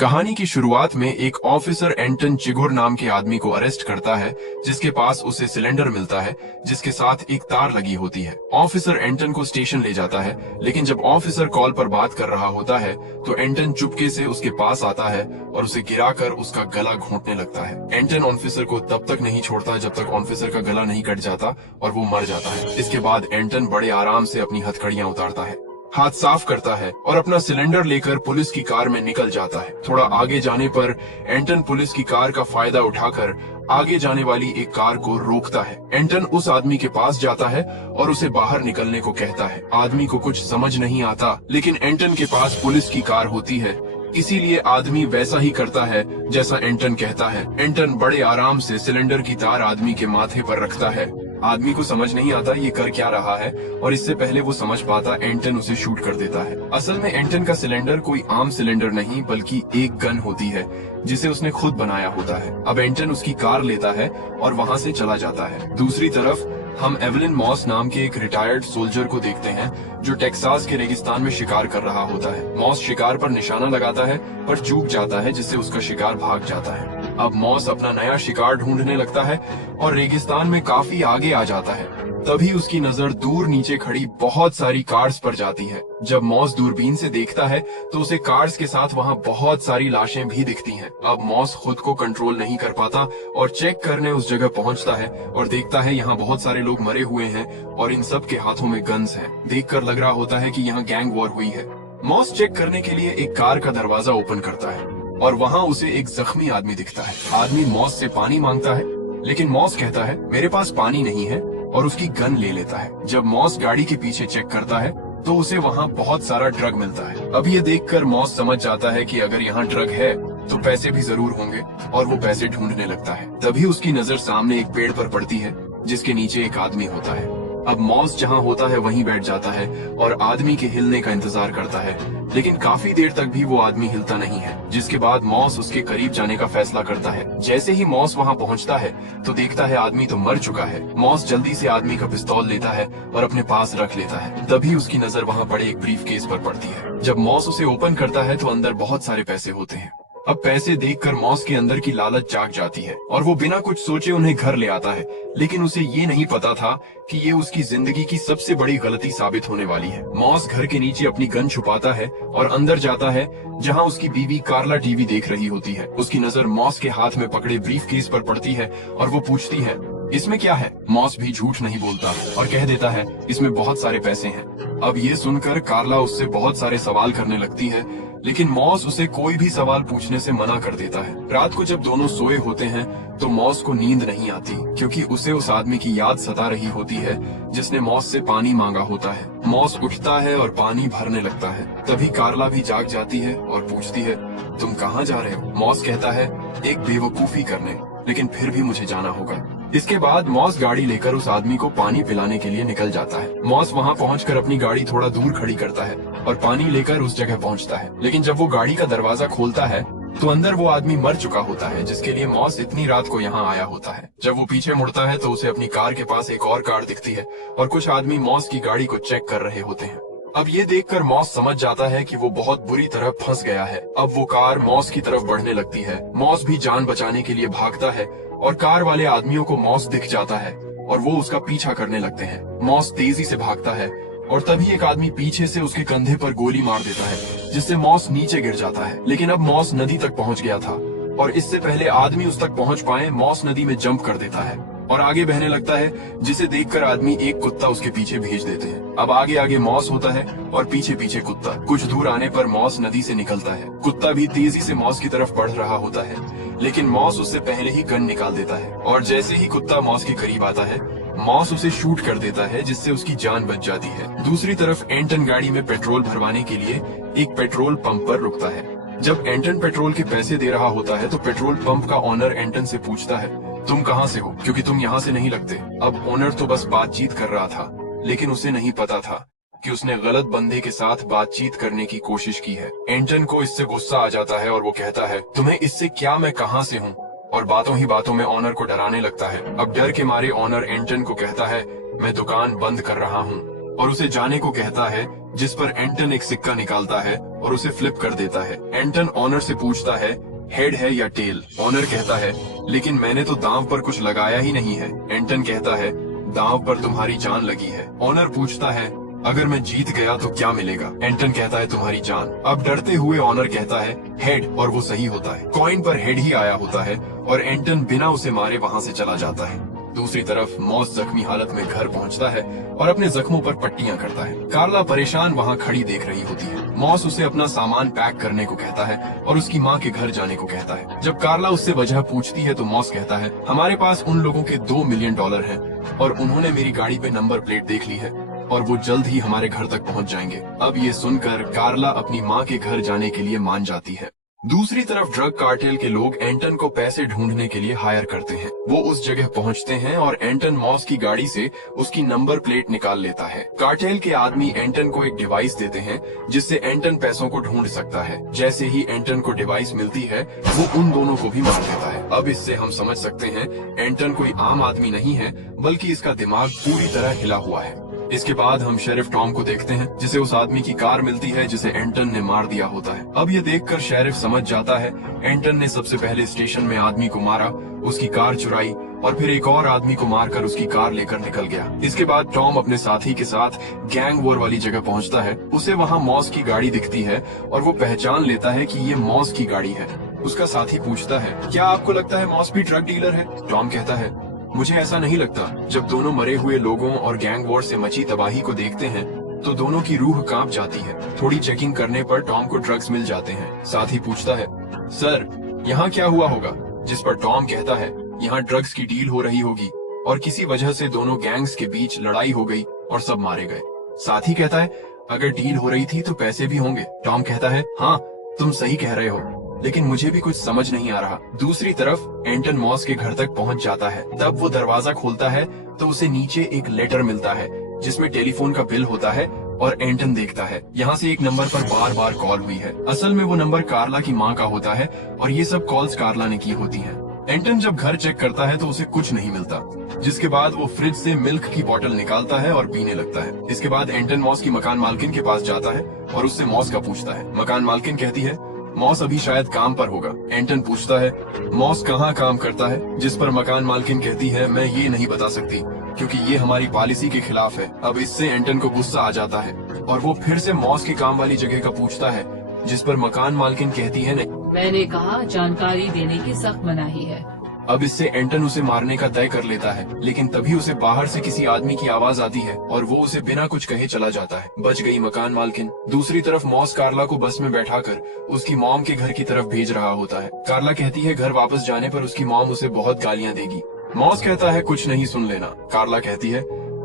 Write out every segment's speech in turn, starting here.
कहानी की शुरुआत में एक ऑफिसर एंटन चिगुर नाम के आदमी को अरेस्ट करता है, जिसके पास उसे सिलेंडर मिलता है जिसके साथ एक तार लगी होती है। ऑफिसर एंटन को स्टेशन ले जाता है, लेकिन जब ऑफिसर कॉल पर बात कर रहा होता है तो एंटन चुपके से उसके पास आता है और उसे गिराकर उसका गला घोंटने लगता है। एंटन ऑफिसर को तब तक नहीं छोड़ता जब तक ऑफिसर का गला नहीं कट जाता और वो मर जाता है। इसके बाद एंटन बड़े आराम से अपनी हथकड़ियां उतारता है, हाथ साफ करता है और अपना सिलेंडर लेकर पुलिस की कार में निकल जाता है। थोड़ा आगे जाने पर एंटन पुलिस की कार का फायदा उठाकर आगे जाने वाली एक कार को रोकता है। एंटन उस आदमी के पास जाता है और उसे बाहर निकलने को कहता है। आदमी को कुछ समझ नहीं आता, लेकिन एंटन के पास पुलिस की कार होती है, इसीलिए आदमी वैसा ही करता है जैसा एंटन कहता है। एंटन बड़े आराम से सिलेंडर की तार आदमी के माथे पर रखता है। आदमी को समझ नहीं आता ये कर क्या रहा है, और इससे पहले वो समझ पाता एंटन उसे शूट कर देता है। असल में एंटन का सिलेंडर कोई आम सिलेंडर नहीं बल्कि एक गन होती है जिसे उसने खुद बनाया होता है। अब एंटन उसकी कार लेता है और वहां से चला जाता है। दूसरी तरफ हम एवलिन मॉस नाम के एक रिटायर्ड सोल्जर को देखते हैं जो टेक्सास के रेगिस्तान में शिकार कर रहा होता है। मॉस शिकार पर निशाना लगाता है पर चूक जाता है, जिससे उसका शिकार भाग जाता है। अब मॉस अपना नया शिकार ढूंढने लगता है और रेगिस्तान में काफी आगे आ जाता है। तभी उसकी नजर दूर नीचे खड़ी बहुत सारी कार्स पर जाती है। जब मॉस दूरबीन से देखता है तो उसे कार्स के साथ वहां बहुत सारी लाशें भी दिखती हैं। अब मॉस खुद को कंट्रोल नहीं कर पाता और चेक करने उस जगह पहुंचता है और देखता है यहाँ बहुत सारे लोग मरे हुए हैं और इन सब के हाथों में गन्स हैं। देखकर लग रहा होता है कि यहाँ गैंग वॉर हुई है। मॉस चेक करने के लिए एक कार का दरवाजा ओपन करता है और वहाँ उसे एक जख्मी आदमी दिखता है। आदमी मॉस से पानी मांगता है, लेकिन मॉस कहता है मेरे पास पानी नहीं है और उसकी गन ले लेता है। जब मॉस गाड़ी के पीछे चेक करता है तो उसे वहाँ बहुत सारा ड्रग मिलता है। अब ये देखकर मॉस समझ जाता है कि अगर यहाँ ड्रग है तो पैसे भी जरूर होंगे, और वो पैसे ढूंढने लगता है। तभी उसकी नजर सामने एक पेड़ पर पड़ती है जिसके नीचे एक आदमी होता है। अब मॉस जहाँ होता है वहीं बैठ जाता है और आदमी के हिलने का इंतजार करता है, लेकिन काफी देर तक भी वो आदमी हिलता नहीं है। जिसके बाद मॉस उसके करीब जाने का फैसला करता है। जैसे ही मॉस वहाँ पहुँचता है तो देखता है आदमी तो मर चुका है। मॉस जल्दी से आदमी का पिस्तौल लेता है और अपने पास रख लेता है। तभी उसकी नजर वहाँ पड़े एक ब्रीफ केस पर पड़ती है। जब मॉस उसे ओपन करता है तो अंदर बहुत सारे पैसे होते हैं। अब पैसे देखकर मॉस के अंदर की लालच जाग जाती है और वो बिना कुछ सोचे उन्हें घर ले आता है, लेकिन उसे ये नहीं पता था कि ये उसकी जिंदगी की सबसे बड़ी गलती साबित होने वाली है। मॉस घर के नीचे अपनी गन छुपाता है और अंदर जाता है जहां उसकी बीवी कार्ला टीवी देख रही होती है। उसकी नजर मॉस के हाथ में पकड़े ब्रीफ केस पर पड़ती है और वो पूछती है इसमें क्या है। मॉस भी झूठ नहीं बोलता और कह देता है इसमें बहुत सारे पैसे हैं। अब ये सुनकर कार्ला उससे बहुत सारे सवाल करने लगती है, लेकिन मॉस उसे कोई भी सवाल पूछने से मना कर देता है। रात को जब दोनों सोए होते हैं तो मॉस को नींद नहीं आती, क्योंकि उसे उस आदमी की याद सता रही होती है जिसने मॉस से पानी मांगा होता है। मॉस उठता है और पानी भरने लगता है। तभी कार्ला भी जाग जाती है और पूछती है तुम कहाँ जा रहे हो। मॉस कहता है एक बेवकूफी करने, लेकिन फिर भी मुझे जाना होगा। इसके बाद मॉस गाड़ी लेकर उस आदमी को पानी पिलाने के लिए निकल जाता है। मॉस वहाँ पहुंचकर अपनी गाड़ी थोड़ा दूर खड़ी करता है और पानी लेकर उस जगह पहुंचता है, लेकिन जब वो गाड़ी का दरवाजा खोलता है तो अंदर वो आदमी मर चुका होता है जिसके लिए मॉस इतनी रात को यहाँ आया होता है। जब वो पीछे मुड़ता है तो उसे अपनी कार के पास एक और कार दिखती है और कुछ आदमी मॉस की गाड़ी को चेक कर रहे होते हैं। अब ये देखकर मॉस समझ जाता है कि वो बहुत बुरी तरह फंस गया है। अब वो कार मॉस की तरफ बढ़ने लगती है। मॉस भी जान बचाने के लिए भागता है और कार वाले आदमियों को मॉस दिख जाता है और वो उसका पीछा करने लगते हैं। मॉस तेजी से भागता है और तभी एक आदमी पीछे से उसके कंधे पर गोली मार देता है, जिससे मॉस नीचे गिर जाता है। लेकिन अब मॉस नदी तक पहुंच गया था और इससे पहले आदमी उस तक पहुंच पाए मॉस नदी में जंप कर देता है और आगे बहने लगता है, जिसे देखकर आदमी एक कुत्ता उसके पीछे भेज देते हैं। अब आगे आगे मॉस होता है और पीछे पीछे कुत्ता। कुछ दूर आने पर मॉस नदी से निकलता है। कुत्ता भी तेजी से मॉस की तरफ बढ़ रहा होता है, लेकिन मॉस उससे पहले ही गन निकाल देता है और जैसे ही कुत्ता मॉस के करीब आता है मॉस उसे शूट कर देता है, जिससे उसकी जान बच जाती है। दूसरी तरफ एंटन गाड़ी में पेट्रोल भरवाने के लिए एक पेट्रोल पंप पर रुकता है। जब एंटन पेट्रोल के पैसे दे रहा होता है तो पेट्रोल पंप का ओनर एंटन से पूछता है तुम कहाँ से हो, क्योंकि तुम यहाँ से नहीं लगते। अब ओनर तो बस बातचीत कर रहा था, लेकिन उसे नहीं पता था कि उसने गलत बंदे के साथ बातचीत करने की कोशिश की है। एंटन को इससे गुस्सा आ जाता है और वो कहता है तुम्हें इससे क्या, मैं कहाँ से हूँ, और बातों ही बातों में ऑनर को डराने लगता है। अब डर के मारे ऑनर एंटन को कहता है मैं दुकान बंद कर रहा हूँ, और उसे जाने को कहता है, जिस पर एंटन एक सिक्का निकालता है और उसे फ्लिप कर देता है। एंटन ऑनर से पूछता है हेड है या टेल। ऑनर कहता है लेकिन मैंने तो दांव पर कुछ लगाया ही नहीं है। एंटन कहता है दांव पर तुम्हारी जान लगी है। ऑनर पूछता है अगर मैं जीत गया तो क्या मिलेगा। एंटन कहता है तुम्हारी जान। अब डरते हुए ऑनर कहता है हेड, और वो सही होता है। कॉइन पर हेड ही आया होता है और एंटन बिना उसे मारे वहाँ से चला जाता है। दूसरी तरफ मॉस जख्मी हालत में घर पहुंचता है और अपने जख्मों पर पट्टियां करता है। कार्ला परेशान वहाँ खड़ी देख रही होती है। मॉस उसे अपना सामान पैक करने को कहता है और उसकी माँ के घर जाने को कहता है। जब कार्ला उससे वजह पूछती है तो मॉस कहता है हमारे पास उन लोगों के $2 मिलियन हैं और उन्होंने मेरी गाड़ी पे नंबर प्लेट देख ली है और वो जल्द ही हमारे घर तक पहुंच जाएंगे। अब ये सुनकर कार्ला अपनी माँ के घर जाने के लिए मान जाती है। दूसरी तरफ ड्रग कार्टेल के लोग एंटन को पैसे ढूंढने के लिए हायर करते हैं। वो उस जगह पहुंचते हैं और एंटन मॉस की गाड़ी से उसकी नंबर प्लेट निकाल लेता है। कार्टेल के आदमी एंटन को एक डिवाइस देते हैं जिससे एंटन पैसों को ढूंढ सकता है। जैसे ही एंटन को डिवाइस मिलती है वो उन दोनों को भी मार देता है। अब इससे हम समझ सकते हैं एंटन कोई आम आदमी नहीं है बल्कि इसका दिमाग पूरी तरह हिला हुआ है। इसके बाद हम शेरिफ टॉम को देखते हैं जिसे उस आदमी की कार मिलती है जिसे एंटन ने मार दिया होता है। अब ये देखकर शेरिफ समझ जाता है एंटन ने सबसे पहले स्टेशन में आदमी को मारा, उसकी कार चुराई और फिर एक और आदमी को मारकर उसकी कार लेकर निकल गया। इसके बाद टॉम अपने साथी के साथ गैंग वॉर वाली जगह पहुंचता है। उसे वहां मॉस की गाड़ी दिखती है और वो पहचान लेता है कि ये मॉस की गाड़ी है। उसका साथी पूछता है क्या आपको लगता है मॉस भी ड्रग डीलर है? टॉम कहता है मुझे ऐसा नहीं लगता। जब दोनों मरे हुए लोगों और गैंग वॉर से मची तबाही को देखते हैं तो दोनों की रूह कांप जाती है। थोड़ी चेकिंग करने पर टॉम को ड्रग्स मिल जाते हैं। साथी पूछता है सर यहाँ क्या हुआ होगा? जिस पर टॉम कहता है यहाँ ड्रग्स की डील हो रही होगी और किसी वजह से दोनों गैंग्स के बीच लड़ाई हो गई और सब मारे गए। साथी कहता है अगर डील हो रही थी तो पैसे भी होंगे। टॉम कहता है हाँ तुम सही कह रहे हो लेकिन मुझे भी कुछ समझ नहीं आ रहा। दूसरी तरफ एंटन मॉस के घर तक पहुंच जाता है। तब वो दरवाजा खोलता है तो उसे नीचे एक लेटर मिलता है जिसमें टेलीफोन का बिल होता है और एंटन देखता है यहाँ से एक नंबर पर बार बार कॉल हुई है। असल में वो नंबर कार्ला की माँ का होता है और ये सब कॉल्स कार्ला ने की होती हैं। एंटन जब घर चेक करता है तो उसे कुछ नहीं मिलता, जिसके बाद वो फ्रिज से मिल्क की बोतल निकालता है और पीने लगता है। इसके बाद एंटन मॉस की मकान मालकिन के पास जाता है और उससे मॉस का पूछता है। मकान मालकिन कहती है मॉस अभी शायद काम पर होगा। एंटन पूछता है मॉस कहाँ काम करता है? जिस पर मकान मालकिन कहती है मैं ये नहीं बता सकती क्योंकि ये हमारी पॉलिसी के खिलाफ है। अब इससे एंटन को गुस्सा आ जाता है और वो फिर से मॉस के काम वाली जगह का पूछता है, जिस पर मकान मालकिन कहती है नहीं, मैंने कहा जानकारी देने की सख्त मनाही है। अब इससे एंटन उसे मारने का तय कर लेता है, लेकिन तभी उसे बाहर से किसी आदमी की आवाज आती है और वो उसे बिना कुछ कहे चला जाता है। बच गई मकान मालकिन। दूसरी तरफ मॉस कार्ला को बस में बैठाकर उसकी मॉम के घर की तरफ भेज रहा होता है। कार्ला कहती है घर वापस जाने पर उसकी मॉम उसे बहुत गालियां देगी। मॉस कहता है कुछ नहीं, सुन लेना। कार्ला कहती है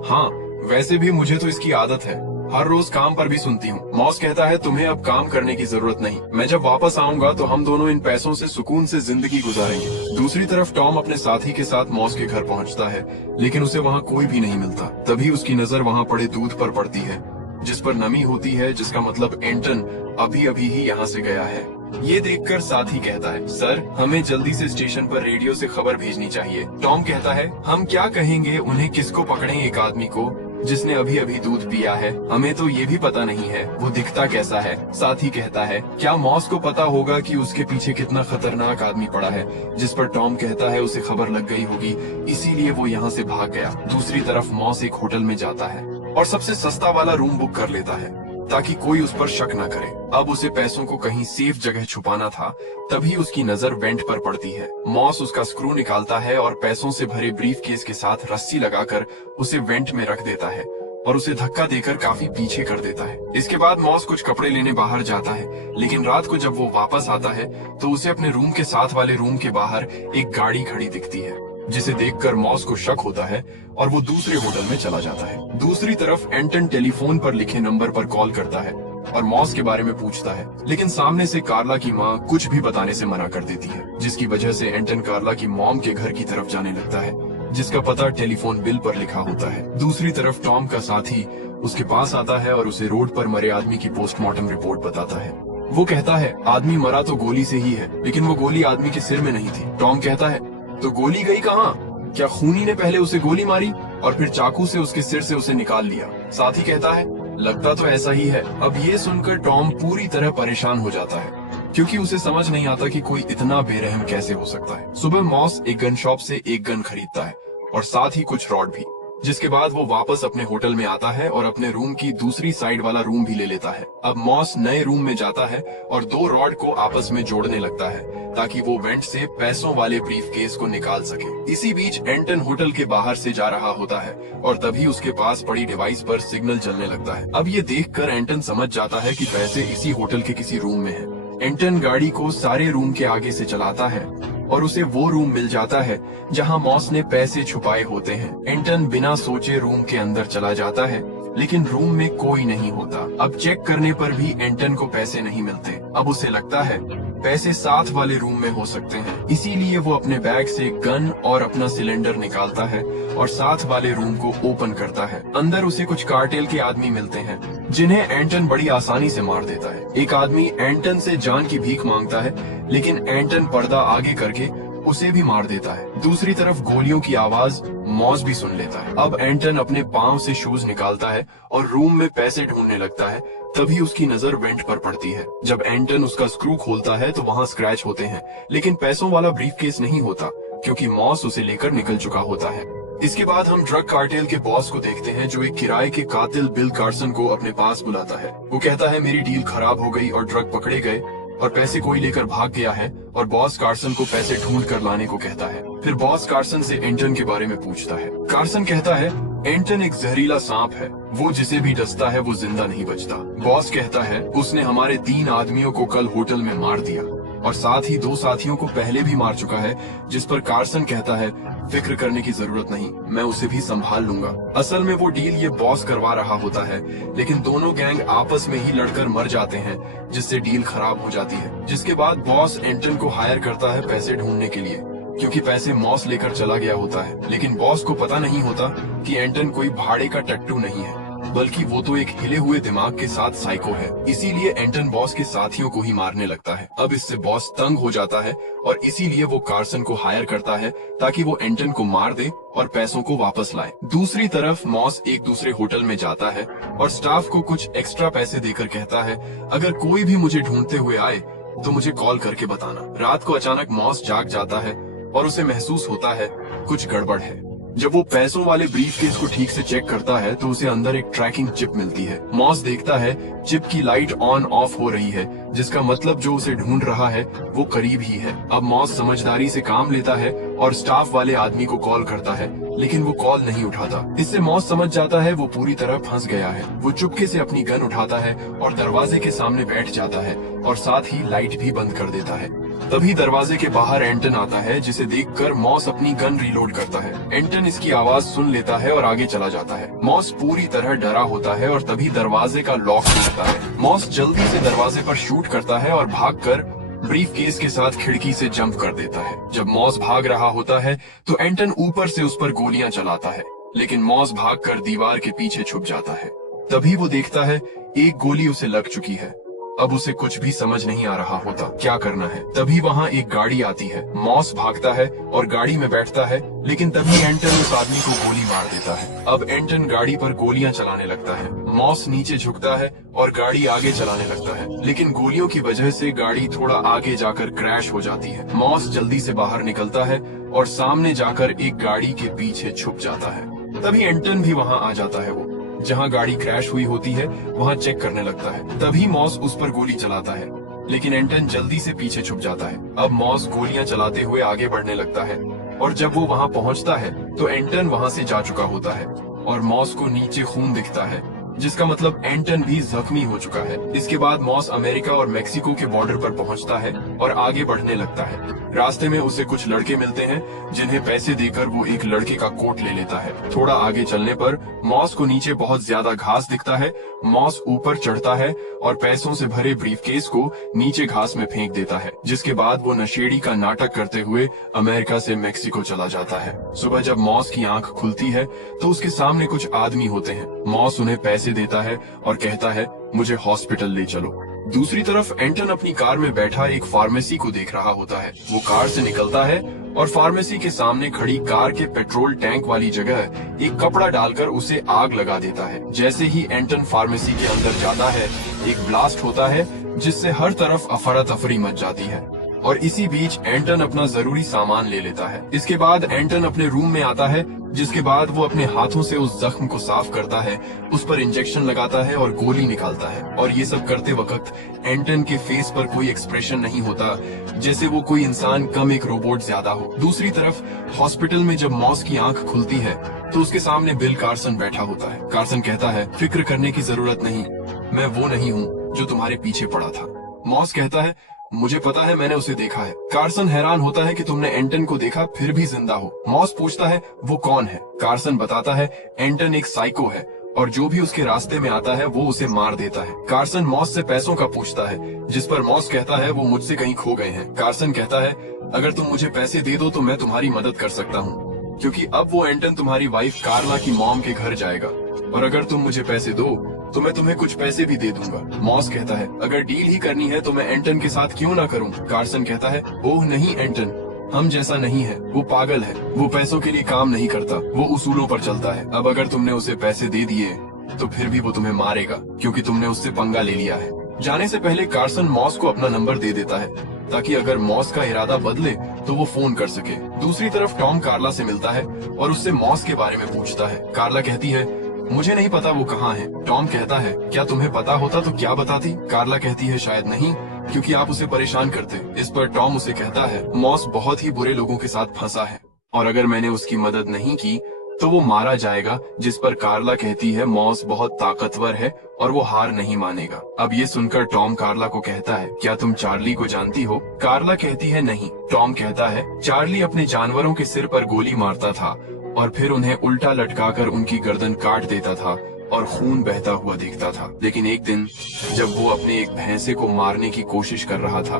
हाँ वैसे भी मुझे तो इसकी आदत है, हर रोज काम पर भी सुनती हूँ। मॉस कहता है तुम्हें अब काम करने की जरूरत नहीं, मैं जब वापस आऊंगा तो हम दोनों इन पैसों से सुकून से जिंदगी गुजारेंगे। दूसरी तरफ टॉम अपने साथी के साथ मॉस के घर पहुँचता है लेकिन उसे वहाँ कोई भी नहीं मिलता। तभी उसकी नजर वहाँ पड़े दूध पर पड़ती है जिस पर नमी होती है, जिसका मतलब एंटन अभी अभी ही यहाँ से गया है। ये देखकर साथी कहता है सर हमें जल्दी से स्टेशन पर रेडियो से खबर भेजनी चाहिए। टॉम कहता है हम क्या कहेंगे उन्हें, किसको पकड़ें एक आदमी को जिसने अभी अभी दूध पिया है, हमें तो ये भी पता नहीं है वो दिखता कैसा है। साथी कहता है क्या मॉस को पता होगा कि उसके पीछे कितना खतरनाक आदमी पड़ा है? जिस पर टॉम कहता है उसे खबर लग गई होगी इसीलिए वो यहाँ से भाग गया। दूसरी तरफ मॉस एक होटल में जाता है और सबसे सस्ता वाला रूम बुक कर लेता है ताकि कोई उस पर शक न करे। अब उसे पैसों को कहीं सेफ जगह छुपाना था, तभी उसकी नजर वेंट पर पड़ती है। मॉस उसका स्क्रू निकालता है और पैसों से भरे ब्रीफ केस के साथ रस्सी लगाकर उसे वेंट में रख देता है और उसे धक्का देकर काफी पीछे कर देता है। इसके बाद मॉस कुछ कपड़े लेने बाहर जाता है, लेकिन रात को जब वो वापस आता है तो उसे अपने रूम के साथ वाले रूम के बाहर एक गाड़ी खड़ी दिखती है, जिसे देखकर मॉस को शक होता है और वो दूसरे होटल में चला जाता है। दूसरी तरफ एंटन टेलीफोन पर लिखे नंबर पर कॉल करता है और मॉस के बारे में पूछता है, लेकिन सामने से कार्ला की माँ कुछ भी बताने से मना कर देती है, जिसकी वजह से एंटन कार्ला की मॉम के घर की तरफ जाने लगता है, जिसका पता टेलीफोन बिल पर लिखा होता है। दूसरी तरफ टॉम का साथी उसके पास आता है और उसे रोड पर मरे आदमी की पोस्टमार्टम रिपोर्ट बताता है। वो कहता है आदमी मरा तो गोली से ही है, लेकिन वो गोली आदमी के सिर में नहीं थी। टॉम कहता है तो गोली गई कहाँ? क्या खूनी ने पहले उसे गोली मारी और फिर चाकू से उसके सिर से उसे निकाल लिया? साथी कहता है लगता तो ऐसा ही है। अब ये सुनकर टॉम पूरी तरह परेशान हो जाता है, क्योंकि उसे समझ नहीं आता कि कोई इतना बेरहम कैसे हो सकता है। सुबह मॉस एक गन शॉप से एक गन खरीदता है और साथ ही कुछ रॉड भी, जिसके बाद वो वापस अपने होटल में आता है और अपने रूम की दूसरी साइड वाला रूम भी ले लेता है। अब मॉस नए रूम में जाता है और दो रॉड को आपस में जोड़ने लगता है ताकि वो वेंट से पैसों वाले ब्रीफकेस को निकाल सके। इसी बीच एंटन होटल के बाहर से जा रहा होता है और तभी उसके पास पड़ी डिवाइस पर सिग्नल चलने लगता है। अब ये देखकर एंटन समझ जाता है कि पैसे इसी होटल के किसी रूम में हैं। एंटन गाड़ी को सारे रूम के आगे से चलाता है और उसे वो रूम मिल जाता है जहां मॉस ने पैसे छुपाए होते हैं। एंटन बिना सोचे रूम के अंदर चला जाता है, लेकिन रूम में कोई नहीं होता। अब चेक करने पर भी एंटन को पैसे नहीं मिलते। अब उसे लगता है पैसे साथ वाले रूम में हो सकते हैं, इसीलिए वो अपने बैग से गन और अपना सिलेंडर निकालता है और साथ वाले रूम को ओपन करता है। अंदर उसे कुछ कार्टेल के आदमी मिलते हैं, जिन्हें एंटन बड़ी आसानी से मार देता है। एक आदमी एंटन से जान की भीख मांगता है, लेकिन एंटन पर्दा आगे करके उसे भी मार देता है। दूसरी तरफ गोलियों की आवाज मॉस भी सुन लेता है। अब एंटन अपने पांव से शूज निकालता है और रूम में पैसे ढूंढने लगता है। तभी उसकी नजर वेंट पर पड़ती है। जब एंटन उसका स्क्रू खोलता है तो वहाँ स्क्रैच होते हैं, लेकिन पैसों वाला ब्रीफकेस नहीं होता, क्योंकि मॉस उसे लेकर निकल चुका होता है। इसके बाद हम ड्रग कार्टेल के बॉस को देखते हैं, जो एक किराए के कातिल बिल कार्सन को अपने पास बुलाता है। वो कहता है मेरी डील खराब हो गई और ड्रग पकड़े गए और पैसे कोई लेकर भाग गया है, और बॉस कार्सन को पैसे ढूंढ कर लाने को कहता है। फिर बॉस कार्सन से एंटन के बारे में पूछता है। कार्सन कहता है एंटन एक जहरीला सांप है, वो जिसे भी डसता है वो जिंदा नहीं बचता। बॉस कहता है उसने हमारे 3 आदमियों को कल होटल में मार दिया और साथ ही 2 साथियों को पहले भी मार चुका है, जिस पर कार्सन कहता है फिक्र करने की जरूरत नहीं, मैं उसे भी संभाल लूंगा। असल में वो डील ये बॉस करवा रहा होता है, लेकिन दोनों गैंग आपस में ही लड़कर मर जाते हैं, जिससे डील खराब हो जाती है। जिसके बाद बॉस एंटन को हायर करता है पैसे ढूंढने के लिए, क्योंकि पैसे मॉस लेकर चला गया होता है। लेकिन बॉस को पता नहीं होता कि एंटन कोई भाड़े का टट्टू नहीं है, बल्कि वो तो एक हिले हुए दिमाग के साथ साइको है। इसीलिए एंटन बॉस के साथियों को ही मारने लगता है। अब इससे बॉस तंग हो जाता है और इसीलिए वो कार्सन को हायर करता है ताकि वो एंटन को मार दे और पैसों को वापस लाए। दूसरी तरफ मॉस एक दूसरे होटल में जाता है और स्टाफ को कुछ एक्स्ट्रा पैसे देकर कहता है अगर कोई भी मुझे ढूंढते हुए आए तो मुझे कॉल करके बताना। रात को अचानक मॉस जाग जाता है और उसे महसूस होता है कुछ गड़बड़ है। जब वो पैसों वाले ब्रीफकेस को ठीक से चेक करता है तो उसे अंदर एक ट्रैकिंग चिप मिलती है। मॉस देखता है चिप की लाइट ऑन ऑफ हो रही है, जिसका मतलब जो उसे ढूंढ रहा है वो करीब ही है। अब मॉस समझदारी से काम लेता है और स्टाफ वाले आदमी को कॉल करता है, लेकिन वो कॉल नहीं उठाता। इससे मॉस समझ जाता है वो पूरी तरह फंस गया है। वो चुपके से अपनी गन उठाता है और दरवाजे के सामने बैठ जाता है और साथ ही लाइट भी बंद कर देता है। तभी दरवाजे के बाहर एंटन आता है, जिसे देखकर मॉस अपनी गन रीलोड करता है। एंटन इसकी आवाज सुन लेता है और आगे चला जाता है। मॉस पूरी तरह डरा होता है और तभी दरवाजे का लॉक टूटता है। मॉस जल्दी से दरवाजे पर शूट करता है और भागकर ब्रीफकेस के साथ खिड़की से जंप कर देता है। जब मॉस भाग रहा होता है तो एंटन ऊपर से उस पर गोलियां चलाता है, लेकिन मॉस भागकर दीवार के पीछे छुप जाता है। तभी वो देखता है एक गोली उसे लग चुकी है। अब उसे कुछ भी समझ नहीं आ रहा होता क्या करना है। तभी वहाँ एक गाड़ी आती है। मॉस भागता है और गाड़ी में बैठता है, लेकिन तभी एंटन उस आदमी को गोली मार देता है। अब एंटन गाड़ी पर गोलियां चलाने लगता है। मॉस नीचे झुकता है और गाड़ी आगे चलाने लगता है, लेकिन गोलियों की वजह से गाड़ी थोड़ा आगे जाकर क्रैश हो जाती है। मॉस जल्दी से बाहर निकलता है और सामने जाकर एक गाड़ी के पीछे छुप जाता है। तभी एंटन भी वहाँ आ जाता है। वो जहाँ गाड़ी क्रैश हुई होती है वहाँ चेक करने लगता है। तभी मॉस उस पर गोली चलाता है, लेकिन एंटन जल्दी से पीछे छुप जाता है। अब मॉस गोलियां चलाते हुए आगे बढ़ने लगता है और जब वो वहाँ पहुँचता है तो एंटन वहाँ से जा चुका होता है और मॉस को नीचे खून दिखता है, जिसका मतलब एंटन भी जख्मी हो चुका है। इसके बाद मॉस अमेरिका और मेक्सिको के बॉर्डर पर पहुंचता है और आगे बढ़ने लगता है। रास्ते में उसे कुछ लड़के मिलते हैं, जिन्हें पैसे देकर वो एक लड़के का कोट ले लेता है। थोड़ा आगे चलने पर मॉस को नीचे बहुत ज्यादा घास दिखता है। मॉस ऊपर चढ़ता है और पैसों से भरे ब्रीफकेस को नीचे घास में फेंक देता है, जिसके बाद वो नशेड़ी का नाटक करते हुए अमेरिका से मेक्सिको चला जाता है। सुबह जब मॉस की आंख खुलती है तो उसके सामने कुछ आदमी होते हैं। मॉस उन्हें पैसे देता है और कहता है मुझे हॉस्पिटल ले चलो। दूसरी तरफ एंटन अपनी कार में बैठा एक फार्मेसी को देख रहा होता है। वो कार से निकलता है और फार्मेसी के सामने खड़ी कार के पेट्रोल टैंक वाली जगह एक कपड़ा डालकर उसे आग लगा देता है। जैसे ही एंटन फार्मेसी के अंदर जाता है, एक ब्लास्ट होता है जिससे हर तरफ अफरा तफरी मच जाती है और इसी बीच एंटन अपना जरूरी सामान ले लेता है। इसके बाद एंटन अपने रूम में आता है, जिसके बाद वो अपने हाथों से उस जख्म को साफ करता है, उस पर इंजेक्शन लगाता है और गोली निकालता है। और ये सब करते वक्त एंटन के फेस पर कोई एक्सप्रेशन नहीं होता, जैसे वो कोई इंसान कम एक रोबोट ज्यादा हो। दूसरी तरफ हॉस्पिटल में जब मॉस की आंख खुलती है तो उसके सामने बिल कार्सन बैठा होता है। कार्सन कहता है, फिक्र करने की जरूरत नहीं, मैं वो नहीं हूँ जो तुम्हारे पीछे पड़ा था। मॉस कहता है, मुझे पता है, मैंने उसे देखा है। कार्सन हैरान होता है कि तुमने एंटन को देखा फिर भी जिंदा हो। मॉस पूछता है, वो कौन है? कार्सन बताता है, एंटन एक साइको है और जो भी उसके रास्ते में आता है वो उसे मार देता है। कार्सन मॉस से पैसों का पूछता है, जिस पर मॉस कहता है वो मुझसे कहीं खो गए हैं। कार्सन कहता है, अगर तुम मुझे पैसे दे दो तो मैं तुम्हारी मदद कर सकता हूँ, क्योंकि अब वो एंटन तुम्हारी वाइफ कार्ला की मॉम के घर जाएगा और अगर तुम मुझे पैसे दो तो मैं तुम्हें कुछ पैसे भी दे दूंगा। मॉस कहता है, अगर डील ही करनी है तो मैं एंटन के साथ क्यों ना करूं? कार्सन कहता है, ओह नहीं एंटन, हम जैसा नहीं है, वो पागल है, वो पैसों के लिए काम नहीं करता, वो उसूलों पर चलता है। अब अगर तुमने उसे पैसे दे दिए तो फिर भी वो तुम्हें मारेगा, क्योंकि तुमने उससे पंगा ले लिया है। जाने से पहले कार्सन मॉस को अपना नंबर दे देता है ताकि अगर मॉस का इरादा बदले तो वो फोन कर सके। दूसरी तरफ टॉम कार्ला से मिलता है और उससे मॉस के बारे में पूछता है। कार्ला कहती है, मुझे नहीं पता वो कहाँ है। टॉम कहता है, क्या तुम्हें पता होता तो क्या बताती? कार्ला कहती है, शायद नहीं, क्योंकि आप उसे परेशान करते। इस पर टॉम उसे कहता है, मॉस बहुत ही बुरे लोगों के साथ फंसा है और अगर मैंने उसकी मदद नहीं की तो वो मारा जाएगा। जिस पर कार्ला कहती है, मॉस बहुत ताकतवर है और वो हार नहीं मानेगा। अब ये सुनकर टॉम कार्ला को कहता है, क्या तुम चार्ली को जानती हो? कार्ला कहती है, नहीं। टॉम कहता है, चार्ली अपने जानवरों के सिर पर गोली मारता था और फिर उन्हें उल्टा लटकाकर उनकी गर्दन काट देता था और खून बहता हुआ दिखता था। लेकिन एक दिन जब वो अपने एक भैंसे को मारने की कोशिश कर रहा था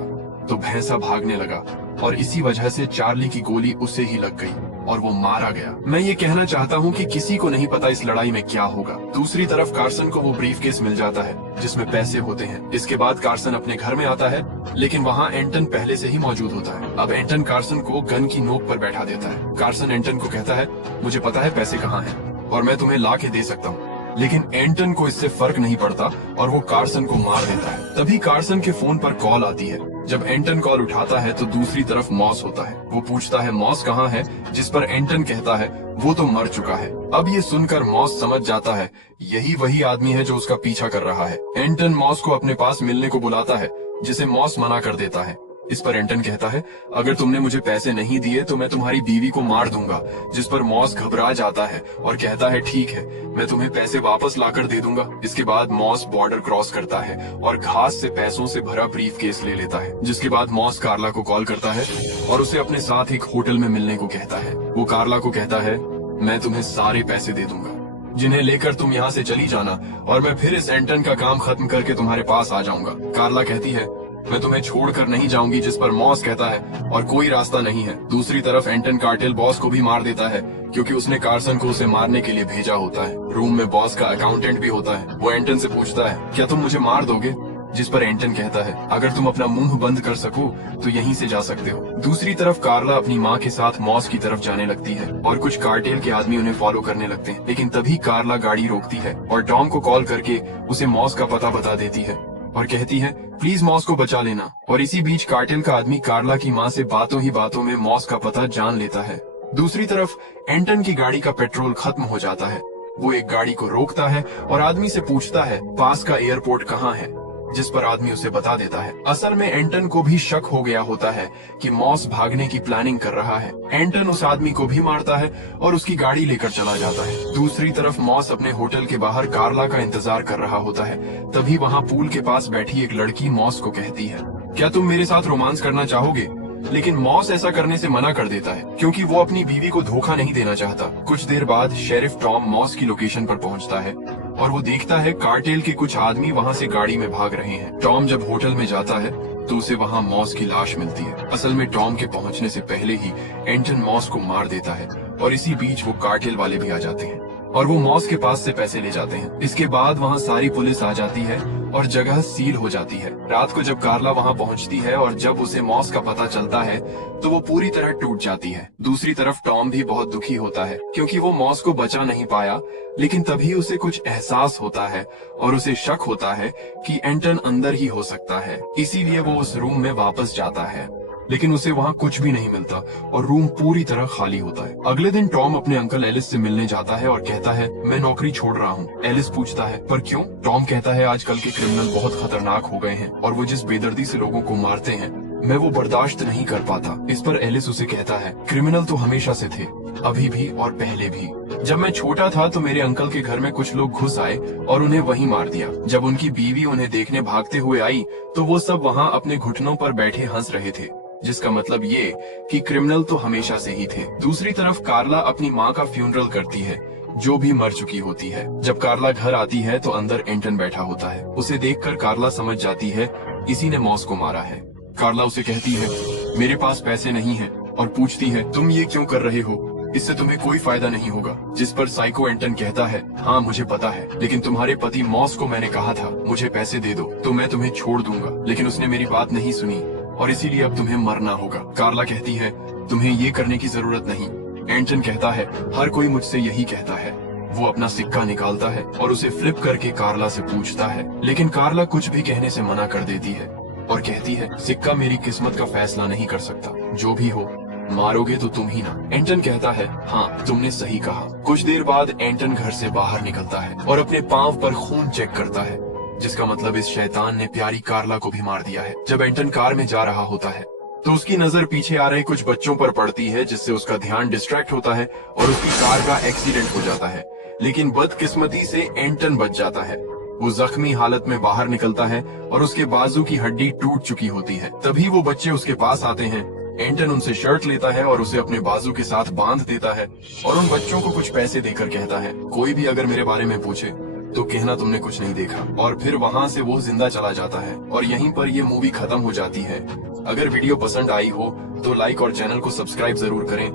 तो भैंसा भागने लगा और इसी वजह से चार्ली की गोली उसे ही लग गई और वो मारा गया। मैं ये कहना चाहता हूँ कि किसी को नहीं पता इस लड़ाई में क्या होगा। दूसरी तरफ कार्सन को वो ब्रीफकेस मिल जाता है जिसमें पैसे होते हैं। इसके बाद कार्सन अपने घर में आता है, लेकिन वहाँ एंटन पहले से ही मौजूद होता है। अब एंटन कार्सन को गन की नोक पर बैठा देता है। कार्सन एंटन को कहता है, मुझे पता है पैसे कहाँ हैं और मैं तुम्हें ला के दे सकता हूँ। लेकिन एंटन को इससे फर्क नहीं पड़ता और वो कार्सन को मार देता है। तभी कार्सन के फोन पर कॉल आती है। जब एंटन कॉल उठाता है तो दूसरी तरफ मॉस होता है। वो पूछता है, मॉस कहाँ है? जिस पर एंटन कहता है, वो तो मर चुका है। अब ये सुनकर मॉस समझ जाता है यही वही आदमी है जो उसका पीछा कर रहा है। एंटन मॉस को अपने पास मिलने को बुलाता है, जिसे मॉस मना कर देता है। इस पर एंटन कहता है, अगर तुमने मुझे पैसे नहीं दिए तो मैं तुम्हारी बीवी को मार दूंगा। जिस पर मॉस घबरा जाता है और कहता है, ठीक है, मैं तुम्हें पैसे वापस लाकर दे दूंगा। इसके बाद मॉस बॉर्डर क्रॉस करता है और घास से पैसों से भरा ब्रीफकेस ले लेता है। जिसके बाद मॉस कार्ला को कॉल करता है और उसे अपने साथ एक होटल में मिलने को कहता है। वो कार्ला को कहता है, मैं तुम्हें सारे पैसे दे दूंगा जिन्हें लेकर तुम यहाँ से चली जाना और मैं फिर इस एंटन का काम खत्म करके तुम्हारे पास आ जाऊंगा। कार्ला कहती है, मैं तुम्हें छोड़कर नहीं जाऊंगी। जिस पर मॉस कहता है, और कोई रास्ता नहीं है। दूसरी तरफ एंटन कार्टेल बॉस को भी मार देता है क्योंकि उसने कार्सन को उसे मारने के लिए भेजा होता है। रूम में बॉस का अकाउंटेंट भी होता है। वो एंटन से पूछता है, क्या तुम मुझे मार दोगे? जिस पर एंटन कहता है, अगर तुम अपना मुंह बंद कर सको तो यहीं से जा सकते हो। दूसरी तरफ कार्ला अपनी माँ के साथ मॉस की तरफ जाने लगती है और कुछ कार्टेल के आदमी उन्हें फॉलो करने लगते हैं। लेकिन तभी कार्ला गाड़ी रोकती है और टॉम को कॉल करके उसे मॉस का पता बता देती है और कहती है, प्लीज मॉस को बचा लेना। और इसी बीच कार्टेल का आदमी कार्ला की माँ से बातों ही बातों में मॉस का पता जान लेता है। दूसरी तरफ एंटन की गाड़ी का पेट्रोल खत्म हो जाता है। वो एक गाड़ी को रोकता है और आदमी से पूछता है, पास का एयरपोर्ट कहाँ है? जिस पर आदमी उसे बता देता है। असल में एंटन को भी शक हो गया होता है कि मॉस भागने की प्लानिंग कर रहा है। एंटन उस आदमी को भी मारता है और उसकी गाड़ी लेकर चला जाता है। दूसरी तरफ मॉस अपने होटल के बाहर कार्ला का इंतजार कर रहा होता है। तभी वहाँ पूल के पास बैठी एक लड़की मॉस को कहती है, क्या तुम मेरे साथ रोमांस करना चाहोगे? लेकिन मॉस ऐसा करने से मना कर देता है क्योंकि वो अपनी बीवी को धोखा नहीं देना चाहता। कुछ देर बाद शेरिफ टॉम मॉस की लोकेशन पर पहुंचता है और वो देखता है कार्टेल के कुछ आदमी वहां से गाड़ी में भाग रहे हैं। टॉम जब होटल में जाता है तो उसे वहां मॉस की लाश मिलती है। असल में टॉम के पहुंचने से पहले ही एंटन मॉस को मार देता है और इसी बीच वो कार्टेल वाले भी आ जाते हैं और वो मॉस के पास से पैसे ले जाते हैं। इसके बाद वहाँ सारी पुलिस आ जाती है और जगह सील हो जाती है। रात को जब कार्ला वहाँ पहुँचती है और जब उसे मॉस का पता चलता है तो वो पूरी तरह टूट जाती है। दूसरी तरफ टॉम भी बहुत दुखी होता है क्योंकि वो मॉस को बचा नहीं पाया, लेकिन तभी उसे कुछ एहसास होता है और उसे शक होता है कि एंटन अंदर ही हो सकता है। इसीलिए वो उस रूम में वापस जाता है, लेकिन उसे वहाँ कुछ भी नहीं मिलता और रूम पूरी तरह खाली होता है। अगले दिन टॉम अपने अंकल एलिस से मिलने जाता है और कहता है, मैं नौकरी छोड़ रहा हूँ। एलिस पूछता है, पर क्यों? टॉम कहता है, आजकल के क्रिमिनल बहुत खतरनाक हो गए हैं और वो जिस बेदर्दी से लोगों को मारते हैं, मैं वो बर्दाश्त नहीं कर पाता। इस पर एलिस उसे कहता है, क्रिमिनल तो हमेशा से थे, अभी भी और पहले भी। जब मैं छोटा था तो मेरे अंकल के घर में कुछ लोग घुस आए और उन्हें वहीं मार दिया। जब उनकी बीवी उन्हें देखने भागते हुए आई तो वो सब वहाँ अपने घुटनों पर बैठे हंस रहे थे, जिसका मतलब ये कि क्रिमिनल तो हमेशा से ही थे। दूसरी तरफ कार्ला अपनी माँ का फ्यूनरल करती है, जो भी मर चुकी होती है। जब कार्ला घर आती है तो अंदर एंटन बैठा होता है। उसे देखकर कार्ला समझ जाती है इसी ने मॉस को मारा है। कार्ला उसे कहती है, मेरे पास पैसे नहीं है, और पूछती है, तुम ये क्यों कर रहे हो? इससे तुम्हें कोई फायदा नहीं होगा। जिस पर साइको एंटन कहता है, हाँ मुझे पता है, लेकिन तुम्हारे पति मॉस को मैंने कहा था मुझे पैसे दे दो तो मैं तुम्हें छोड़ दूंगा, लेकिन उसने मेरी बात नहीं सुनी और इसीलिए अब तुम्हें मरना होगा। कार्ला कहती है, तुम्हें ये करने की जरूरत नहीं। एंटन कहता है, हर कोई मुझसे यही कहता है। वो अपना सिक्का निकालता है और उसे फ्लिप करके कार्ला से पूछता है, लेकिन कार्ला कुछ भी कहने से मना कर देती है और कहती है, सिक्का मेरी किस्मत का फैसला नहीं कर सकता, जो भी हो मारोगे तो तुम ही ना। एंटन कहता है, हाँ तुमने सही कहा। कुछ देर बाद एंटन घर से बाहर निकलता है और अपने पांव पर खून चेक करता है, जिसका मतलब इस शैतान ने प्यारी कार्ला को भी मार दिया है। जब एंटन कार में जा रहा होता है तो उसकी नजर पीछे आ रहे कुछ बच्चों पर पड़ती है, जिससे उसका ध्यान डिस्ट्रैक्ट होता है और उसकी कार का एक्सीडेंट हो जाता है। लेकिन बदकिस्मती से एंटन बच जाता है। वो जख्मी हालत में बाहर निकलता है और उसके बाजू की हड्डी टूट चुकी होती है। तभी वो बच्चे उसके पास आते हैं। एंटन उनसे शर्ट लेता है और उसे अपने बाजू के साथ बांध देता है और उन बच्चों को कुछ पैसे देकर कहता है, कोई भी अगर मेरे बारे में पूछे तो कहना तुमने कुछ नहीं देखा। और फिर वहाँ से वो जिंदा चला जाता है और यहीं पर ये मूवी खत्म हो जाती है। अगर वीडियो पसंद आई हो तो लाइक और चैनल को सब्सक्राइब जरूर करें।